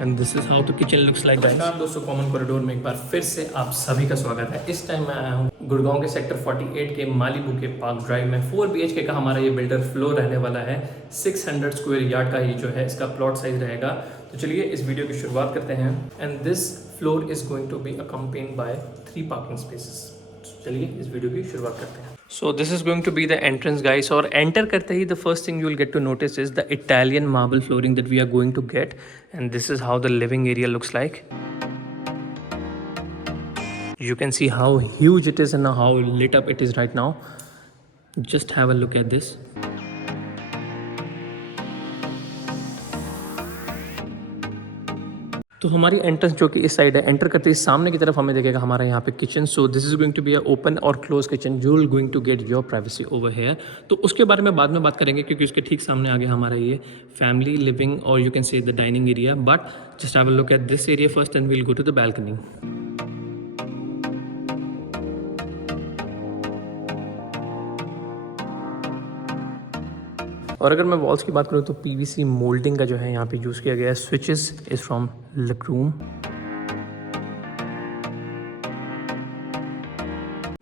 And this is how the kitchen looks like guys. नमस्कार दोस्तों, common corridor में एक बार फिर से आप सभी का स्वागत है। इस टाइम मैं आया हूँ गुड़गांव के सेक्टर 48 के मालीबू के पार्क ड्राइव में। 4 BHK का हमारा ये बिल्डर फ्लोर रहने वाला है। 600 स्क्वायर यार्ड का ही जो है इसका प्लॉट साइज रहेगा। तो चलिए इस वीडियो की शुरुआत करते हैं। And this floor is going to be accompanied by 3 parking spaces. चलिए इस वीडियो की शुरुआत करते हैं। So this is going to be the entrance guys, और enter करते ही the first thing you will get to notice is the Italian marble flooring that we are going to get, and this is how the living area looks like. You can see how huge it is and how lit up it is right now. Just have a look at this. तो हमारी entrance जो कि इस side है, enter करते ही सामने की तरफ हमें देखेगा हमारा यहाँ पे kitchen. So this is going to be a open और close kitchen. You will going to get your privacy over here. तो उसके बारे में बाद में बात करेंगे, क्योंकि उसके ठीक सामने आगे हमारा ये फैमिली लिविंग और you can see the dining area. But just have a look at this area first and we'll go to the balcony. और अगर मैं वॉल्स की बात करूँ तो PVC मोल्डिंग का जो है यहाँ पे यूज़ किया गया है। स्विचेस इज फ्रॉम लक्रूम।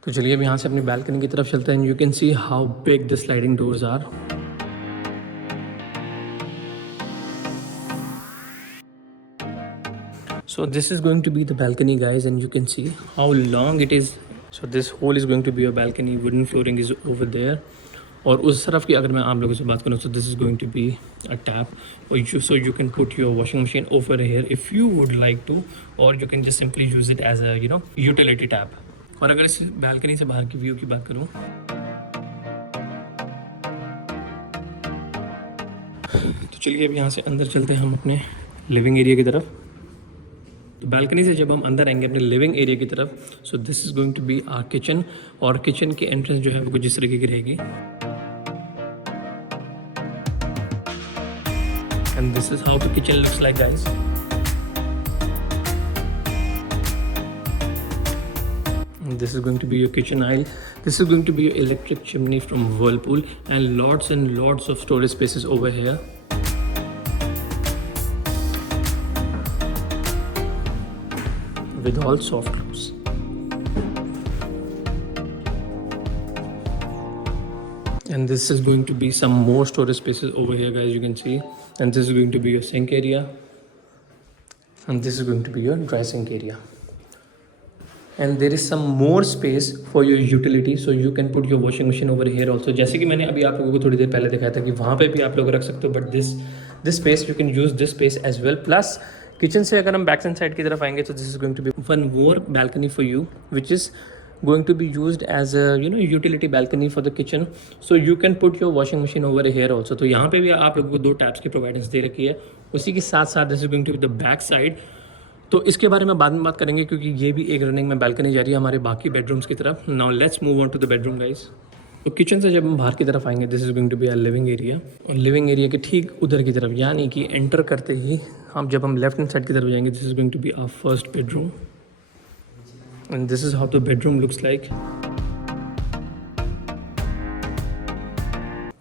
तो चलिए अब यहाँ से अपनी बैल्कनी की तरफ चलते हैं। You can see how big the sliding doors are. So this is going to be the balcony guys, and you can see how long it is. So this whole is going to be a balcony. Wooden flooring is over there. और उस तरफ की अगर मैं आप लोगों से बात करूँ तो this is going to be a tap, और you can put your washing machine over here if you would like to, और you can just simply use it as a utility tap. और अगर इस बैल्कनी से बाहर की view की बात करूँ तो चलिए अब यहाँ से अंदर चलते हैं हम अपने लिविंग एरिया की तरफ। तो बैल्कनी से जब हम अंदर आएंगे अपने लिविंग एरिया की तरफ, so this is going to be our kitchen. और किचन की एंट्रेंस जो है वो कुछ इस तरीके की रहेगी। And this is how the kitchen looks like guys. And this is going to be your kitchen aisle. This is going to be your electric chimney from Whirlpool, and lots of storage spaces over here. With all soft close. And this is going to be some more storage spaces over here guys, you can see. And this is going to be your sink area, and this is going to be your dry sink area. And there is some more space for your utility, so you can put your washing machine over here also. जैसे कि मैंने अभी आप लोगों को थोड़ी देर पहले दिखाया था कि वहाँ पे भी आप लोग रख सकते हो, but this space you can use this space as well. Plus kitchen से अगर हम बैक साइड की तरफ आएंगे तो this is going to be one more balcony for you, which is going to be used as a utility balcony for the kitchen, so you can put your washing machine over here also. तो यहाँ पे भी आप लोगों को 2 taps की प्रोवाइडेंस दे रखी है। उसी के साथ साथ this is going to be the back side. तो इसके बारे में बाद में बात करेंगे, क्योंकि ये भी एक रनिंग में बैल्कनी जा रही है हमारे बाकी बेडरूम्स की तरफ। Now let's move on to the bedroom guys. तो किचन से जब हम बाहर की तरफ आएंगे, this is going to be a living area, और लिविंग एरिया के ठीक उधर की तरफ, यानी कि एंटर करते ही हम जब हम लेफ्ट हैंड साइड की तरफ जाएंगे, this is going to be our first bedroom. And this is how the bedroom looks like.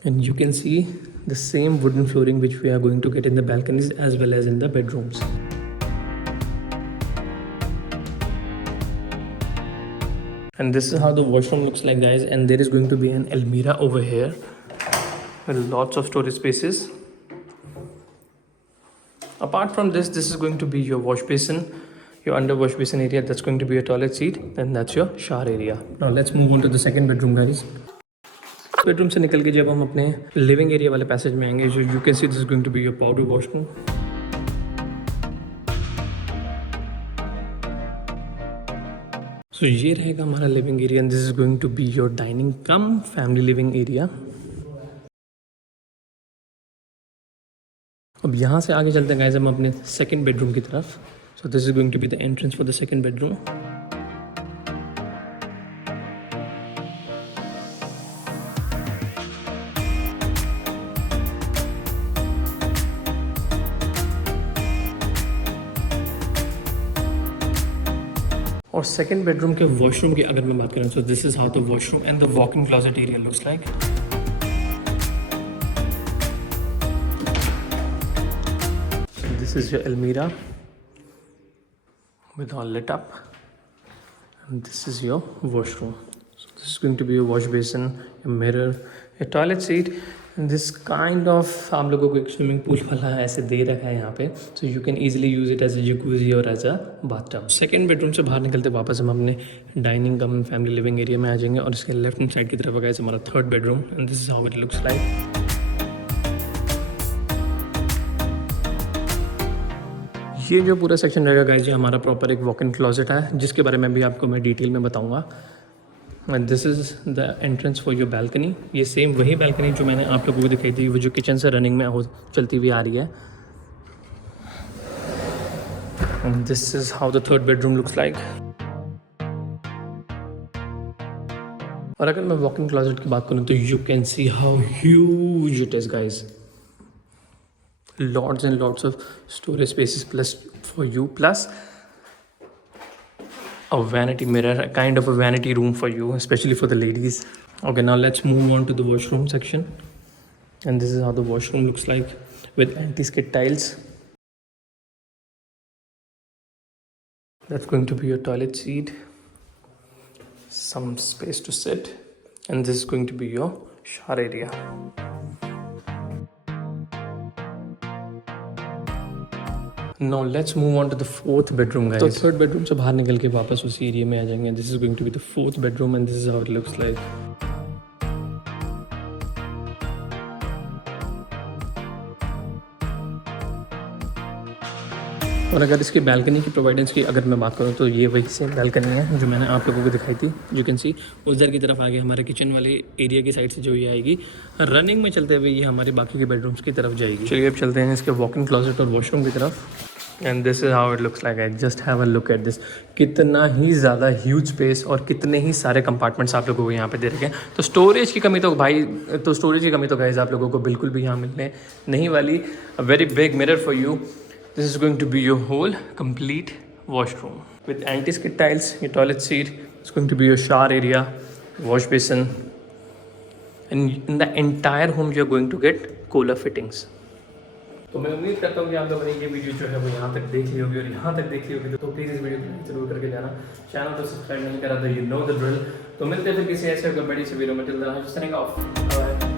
And you can see the same wooden flooring which we are going to get in the balconies as well as in the bedrooms. And this is how the washroom looks like guys, and there is going to be an almirah over here with lots of storage spaces. Apart from this is going to be your wash basin, your under wash basin area. That's going to be your toilet seat, and that's your shower area. Now let's move on to the second bedroom guys. Bedroom से निकल के जब हम अपने living area वाले passage में आएंगे, जो you can see this is going to be your powder washroom. So ये रहेगा हमारा living area, and this is going to be your dining cum family living area. अब यहाँ से आगे चलते हैं गाइस हम अपने सेकंड बेडरूम की तरफ। So this is going to be the entrance for the second bedroom. और सेकंड बेडरूम के वॉशरूम की अगर मैं बात करूँ, so this is how the washroom and the walk in closet area looks like. this is your Almira with all lit up, and this is your washroom. So this is going to be a wash basin, a mirror, a toilet seat, and this kind of हम लोगों को एक swimming pool वाला ऐसे दे रखा है यहाँ पे, so you can easily use it as a jacuzzi और as a bathtub. Second bedroom से बाहर निकलते वापस हम अपने dining cum family living area में आ जाएंगे और इसके लेफ्ट हैंड साइड की तरफ गाइस हमारा third bedroom, and this is how it looks like. ये जो पूरा सेक्शन रहेगा गाइस, ये हमारा प्रॉपर एक वॉक इन क्लोजेट है जिसके बारे में भी आपको मैं डिटेल में बताऊंगा. And this is the entrance for your balcony. ये सेम वही बैल्कनी जो मैंने आप लोगों को दिखाई थी, वो जो किचन से रनिंग में हो चलती हुई आ रही है. And this is how the third bedroom looks like. और अगर मैं वॉक इन क्लोजेट की बात करूँ तो you can see how huge it is guys. Lots and lots of storage spaces plus for you, plus a vanity mirror, a kind of a vanity room for you, especially for the ladies. Okay, now let's move on to the washroom section, and this is how the washroom looks like with anti-skid tiles. That's going to be your toilet seat, some space to sit, and this is going to be your shower area. Now let's move on to the fourth bedroom guys. तो third bedroom से बाहर निकल के वापस उसी area में आ जाएंगे. This is going to be the fourth bedroom, and this is how it looks like. और अगर इसकी बैल्कनी की प्रोवाइडेंस की अगर मैं बात करूँ तो ये वही सेम बैल्कनी है जो मैंने आप लोगों को दिखाई थी. यू कैन सी उधर की तरफ आगे हमारे किचन वाले एरिया की साइड से जो ये आएगी, रनिंग में चलते हुए ये हमारे बाकी के बेडरूम्स की तरफ जाएगी. चलिए अब चलते हैं इसके वॉक इन क्लोजेट और वॉशरूम की तरफ. And this is how it looks like. I just have a look at this. कितना ही ज़्यादा ह्यूज स्पेस और कितने ही सारे कंपार्टमेंट्स आप लोगों को यहाँ पे दे रखे हैं. तो स्टोरेज की कमी तो गाइस आप लोगों को बिल्कुल भी यहाँ मिलने नहीं वाली. A very big mirror for you. This is going to be your whole complete washroom with anti-skid tiles, your toilet seat. It's going to be your shower area, wash basin, and in the entire home you are going to get Kohler fittings. तो मैं उम्मीद करता हूँ कि आप लोगों ने ये वीडियो जो है वो यहाँ तक देख ली होगी, और यहाँ तक देख ली होगी तो प्लीज़ इस वीडियो को जरूर करके जाना. चैनल को सब्सक्राइब नहीं करा तो यू नो द ड्रिल. तो मिलते हैं फिर किसी ऐसे बड़ी सी वीडियो में. Till then I am signing off. Bye.